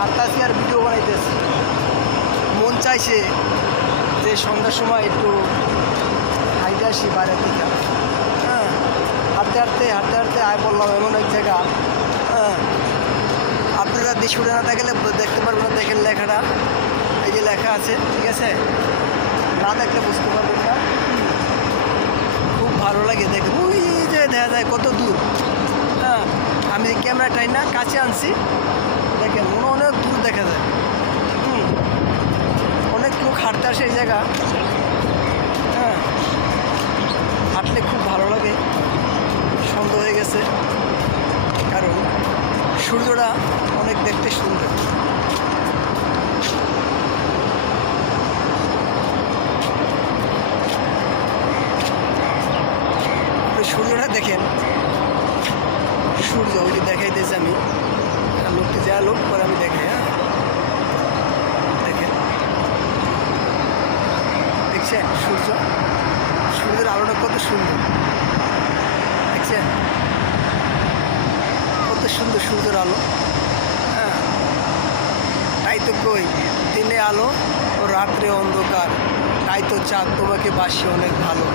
হাঁটতাছি আর video বানাইতেছি। মন চাইছে যে সন্ধ্যার সময় একটু হাইটে আসি বাইরের দিকে। হ্যাঁ, হাঁটতে হাঁটতে আয় বললাম এমন এক জায়গা। হ্যাঁ, আপনারা দৃশ্যটা না দেখলে দেখতে পারবেন না। দেখেন লেখাটা, এই যে লেখা আছে, ঠিক আছে, না দেখলে বুঝতে পারবেন না। খুব ভালো লাগে দেখেন, ওই যে দেখা যায় কত দূর। হ্যাঁ, আমি ক্যামেরাটাই না কাছে আনছি, দেখেন অনেক দূর দেখা যায়। অনেক লোক হাঁটতে আসে এই জায়গা। হ্যাঁ, হাঁটলে খুব ভালো লাগে। সন্ধ্যা হয়ে গেছে, কারণ সূর্যটা অনেক দেখতে সুন্দর। সূর্যটা দেখেন, সূর্য ওইটি দেখাইতেছে। আমি লোকটি যা লোক পরে আমি দেখাই। হ্যাঁ, দেখেন, দেখছেন সূর্যের আলোটা কত সুন্দর, দেখছেন কত সুন্দর সূর্যের আলো। হ্যাঁ, তাই তো কই, দিনে আলো ও রাত্রে অন্ধকার, তাই তো চাঁদ তোমাকে বাসি অনেক ভালো।